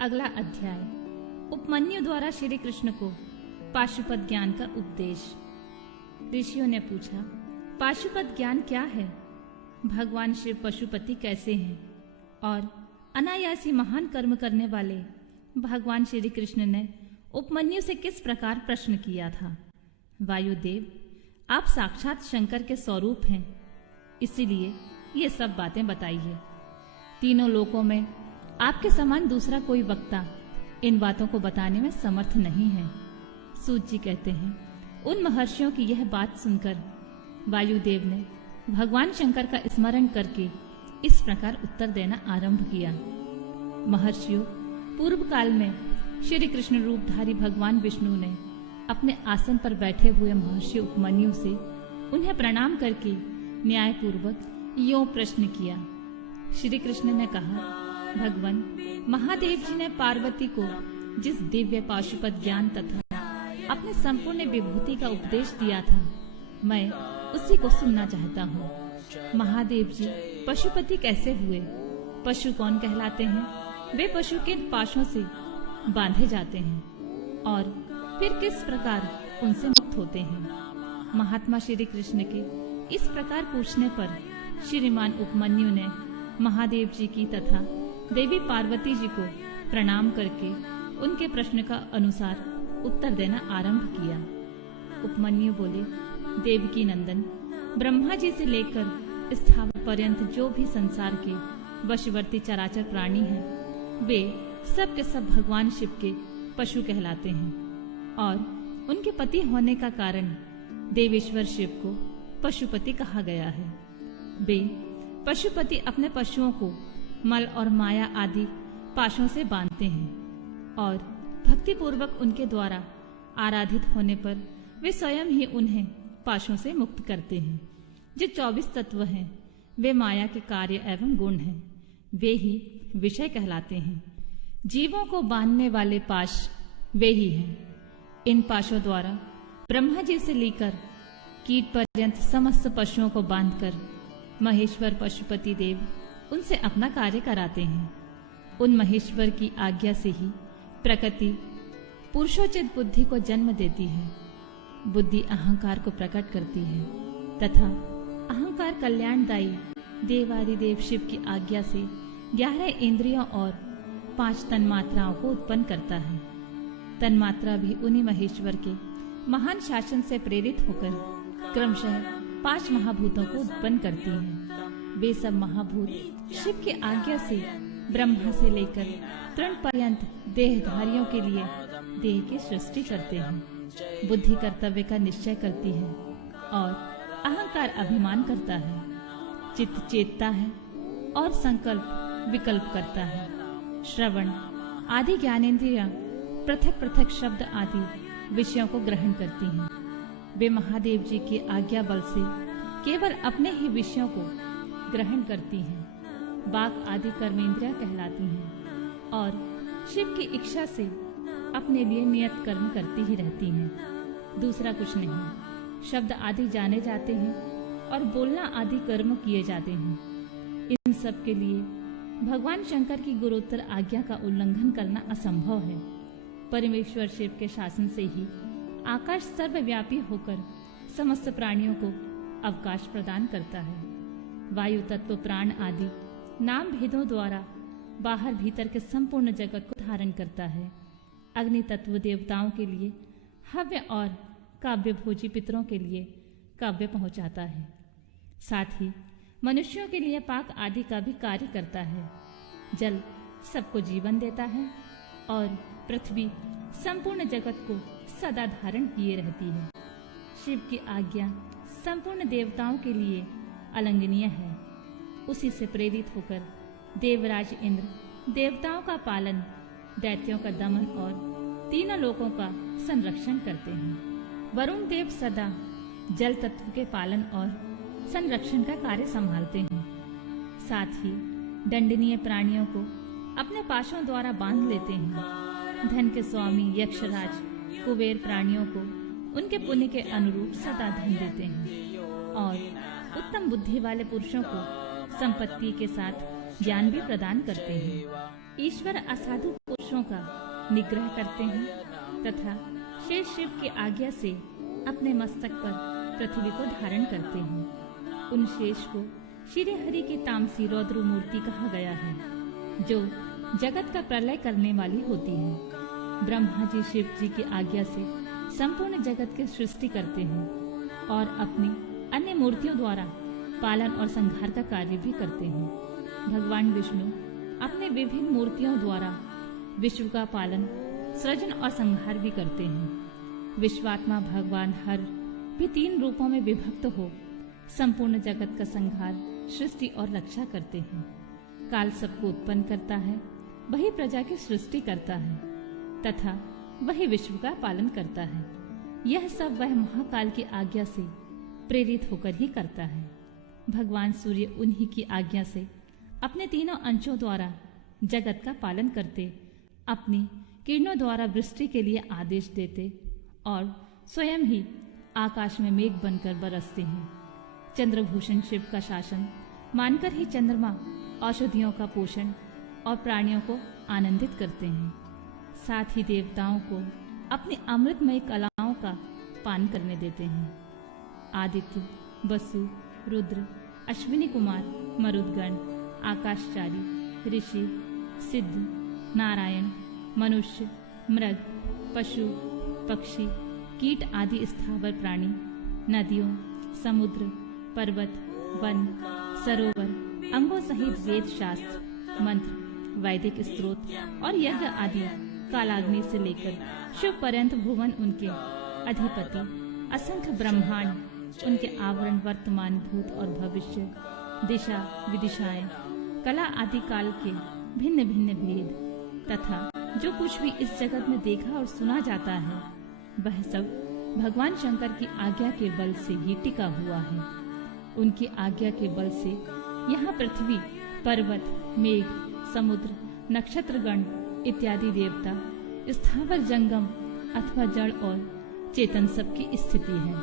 अगला अध्याय। उपमन्यु द्वारा श्री कृष्ण को पाशुपत ज्ञान का उपदेश। ऋषियों ने पूछा, पाशुपत ज्ञान क्या है? भगवान शिव पशुपति कैसे हैं? और अनायासी महान कर्म करने वाले भगवान श्री कृष्ण ने उपमन्यु से किस प्रकार प्रश्न किया था। वायुदेव, आप साक्षात शंकर के स्वरूप हैं, इसीलिए ये सब बातें बताइए। तीनों लोकों में आपके समान दूसरा कोई वक्ता इन बातों को बताने में समर्थ नहीं है। सूत जी कहते हैं, उन महर्षियों की यह बात सुनकर वायुदेव ने भगवान शंकर का स्मरण करके इस प्रकार उत्तर देना आरंभ किया। महर्षियों, पूर्व काल में श्री कृष्ण रूपधारी भगवान विष्णु ने अपने आसन पर बैठे हुए महर्षि उपमन्यु से उन्हें प्रणाम करके न्यायपूर्वक यों प्रश्न किया। श्री कृष्ण ने कहा, भगवान महादेव जी ने पार्वती को जिस दिव्य पाशुपत ज्ञान तथा अपने संपूर्ण विभूति का उपदेश दिया था, मैं उसी को सुनना चाहता हूँ। महादेव जी पशुपति कैसे हुए? पशु कौन कहलाते हैं? वे पशु के पाशों से बांधे जाते हैं और फिर किस प्रकार उनसे मुक्त होते हैं? महात्मा श्री कृष्ण के इस प्रकार पूछने पर श्रीमान उपमन्यु ने महादेव जी की तथा देवी पार्वती जी को प्रणाम करके उनके प्रश्न का अनुसार उत्तर देना आरंभ किया। उपमन्यु बोले, देवकी नंदन, ब्रह्मा जी से लेकर स्थावर पर्यंत जो भी संसार के वशवर्ती चराचर प्राणी हैं, वे सब के सब भगवान शिव के पशु कहलाते हैं और उनके पति होने का कारण देवेश्वर शिव को पशुपति कहा गया है। वे पशुपति अपने पशुओं को मल और माया आदि पाशों से बांधते हैं और भक्ति पूर्वक उनके द्वारा आराधित होने पर वे स्वयं ही उन्हें पाशों से मुक्त करते हैं। जो 24 तत्व हैं, वे माया के कार्य एवं गुण हैं, वे ही विषय कहलाते हैं। जीवों को बांधने वाले पाश वे ही हैं। इन पाशों द्वारा ब्रह्मा जी से लेकर कीट पर्यंत समस्त पशुओं को बांधकर महेश्वर पशुपति देव उनसे अपना कार्य कराते हैं। उन महेश्वर की आज्ञा से ही प्रकृति पुरुषोचित बुद्धि को जन्म देती है। बुद्धि अहंकार को प्रकट करती है तथा अहंकार कल्याणदायी देवादिदेव शिव की आज्ञा से 11 इंद्रियों और 5 तन्मात्राओं को उत्पन्न करता है। तन्मात्रा भी उन्हीं महेश्वर के महान शासन से प्रेरित होकर क्रमशः 5 महाभूतों को उत्पन्न करती हैं। वे सब महाभूत शिव की आज्ञा से ब्रह्मा से लेकर तृण पर्यंत देहधारियों के लिए देह की सृष्टि करते हैं। बुद्धि कर्तव्य का निश्चय करती है और अहंकार अभिमान करता है। चित्त चेतता है और संकल्प विकल्प करता है। श्रवण आदि ज्ञानेंद्रियां पृथक पृथक शब्द आदि विषयों को ग्रहण करती हैं। वे महादेव जी की आज्ञा बल से केवल अपने ही विषयों को ग्रहण करती हैं। बाक आदि कर्मेंद्रियां कहलाती हैं और शिव की इच्छा से अपने लिए नियत कर्म करती ही रहती हैं। दूसरा कुछ नहीं। शब्द आदि जाने जाते हैं और बोलना आदि कर्म किए जाते हैं। इन सब के लिए भगवान शंकर की गुरोत्तर आज्ञा का उल्लंघन करना असंभव है। परमेश्वर शिव के शासन से ही आकाश सर्वव्यापी होकर समस्त प्राणियों को अवकाश प्रदान करता है। वायु तत्व प्राण आदि नाम भेदों द्वारा बाहर भीतर के संपूर्ण जगत को धारण करता है। अग्नि तत्व देवताओं के लिए हव्य और काव्य भोजी पितरों के लिए काव्य पहुंचाता है। साथ ही मनुष्यों के लिए पाक आदि का भी कार्य करता है। जल सबको जीवन देता है और पृथ्वी संपूर्ण जगत को सदा धारण किए रहती है। शिव की आज्ञा संपूर्ण देवताओं के लिए अलंघनीय है। उसी से प्रेरित होकर देवराज इंद्र देवताओं का पालन, दैत्यों का दमन और तीनों लोकों का संरक्षण करते हैं। वरुण देव सदा जल तत्व के पालन और संरक्षण का कार्य संभालते हैं। साथ ही दंडनीय प्राणियों को अपने पाशों द्वारा बांध लेते हैं। धन के स्वामी यक्षराज कुबेर प्राणियों को उनके पुण्य के अनुरूप सदा धन देते हैं और उत्तम बुद्धि वाले पुरुषों को संपत्ति के साथ ज्ञान भी प्रदान करते हैं। ईश्वर असाधु पुरुषों का निग्रह करते हैं तथा शेष शिव की आज्ञा से अपने मस्तक पर पृथ्वी को धारण करते हैं। उन शेष को श्री हरि की तामसी रौद्र मूर्ति कहा गया है, जो जगत का प्रलय करने वाली होती है। ब्रह्मा जी शिव जी की आज्ञा से संपूर्ण जगत की सृष्टि करते हैं और अपनी अन्य मूर्तियों द्वारा पालन और संहार का कार्य भी करते हैं। भगवान विष्णु अपने विभिन्न मूर्तियों द्वारा विश्व का पालन, सृजन और संहार भी करते हैं। विश्वात्मा भगवान हर भी 3 रूपों में विभक्त हो संपूर्ण जगत का संहार, सृष्टि और रक्षा करते हैं। काल सबको उत्पन्न करता है, वही प्रजा की सृष्टि करता है तथा वही विश्व का पालन करता है। यह सब वह महाकाल की आज्ञा से प्रेरित होकर ही करता है। भगवान सूर्य उन्हीं की आज्ञा से अपने 3 अंशों द्वारा जगत का पालन करते, अपनी किरणों द्वारा वृष्टि के लिए आदेश देते और स्वयं ही आकाश में मेघ बनकर बरसते हैं। चंद्रभूषण शिव का शासन मानकर ही चंद्रमा औषधियों का पोषण और प्राणियों को आनंदित करते हैं। साथ ही देवताओं को अपनी अमृतमय कलाओं का पान करने देते हैं। आदित्य, वसु, रुद्र, अश्विनी कुमार, मरुदगण, आकाशचारी, ऋषि, सिद्ध, नारायण, मनुष्य, मृग, पशु, पक्षी, कीट आदि स्थावर प्राणी, नदियों, समुद्र, पर्वत, वन, सरोवर, अंगों सहित वेद शास्त्र, मंत्र, वैदिक स्त्रोत और यज्ञ आदि कालाग्नि से लेकर शिव पर्यंत भुवन उनके अधिपति, असंख्य ब्रह्मांड, उनके आवरण, वर्तमान, भूत और भविष्य, दिशा, विदिशाएं, कला आदि काल के भिन्न भिन्न भेद तथा जो कुछ भी इस जगत में देखा और सुना जाता है, वह सब भगवान शंकर की आज्ञा के बल से ही टिका हुआ है। उनकी आज्ञा के बल से यहाँ पृथ्वी, पर्वत, मेघ, समुद्र, नक्षत्रगण इत्यादि देवता, स्थावर, जंगम अथवा जड़ और चेतन सबकी स्थिति है।